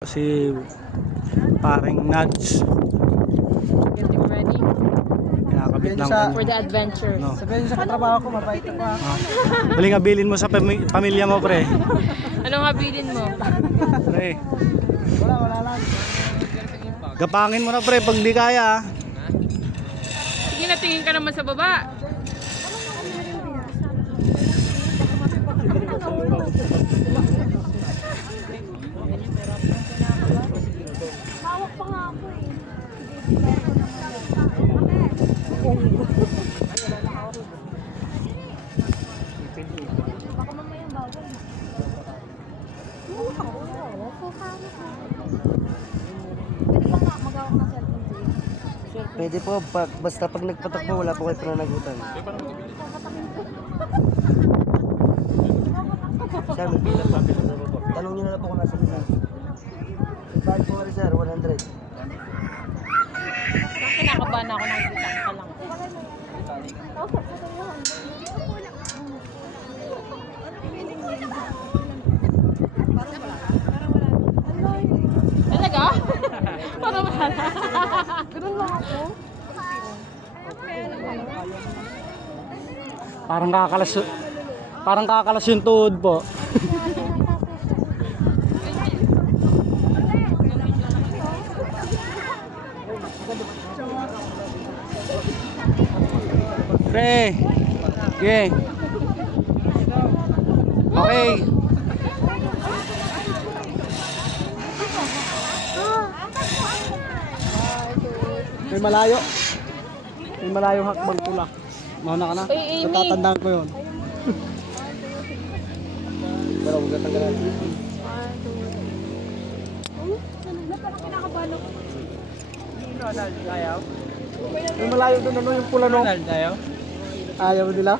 Si paring Nudge. Get him ready Kinakabit lang for the adventure. No. Sabihin sa katrabaho ko, mabait ako ha. Huling abilin mo sa pamilya mo, pre. Anong habilin mo? Pre. Wala lang. Gapangin mo na, pre, pag di kaya. Sige na, tingin ka naman sa baba. Hawak pa nga ako eh. Baka mamaya bawal. Oo, pwede ba nga magawak ng cellphone ko? Pwede po, basta pag nagpatakbo, wala po kayo pananagutan. Siya, may pila pa. Tanong nyo na lang po kung nasa nila. Bayad po rin sir, 100. Kinakabahan ako ng kita pa lang. Talaga? Parang wala. Ganun lang ako. Parang kakalas yung tuhod po. Pre. Okay. Okay. May malayo. May malayong hakbang pula. Mauna ka na. Uy, Amy. Natatandaan ko yun. Pero huwag natanggalan. Parang kinakabahan ako. May malayo doon ano yung pula no? Ayaw nila?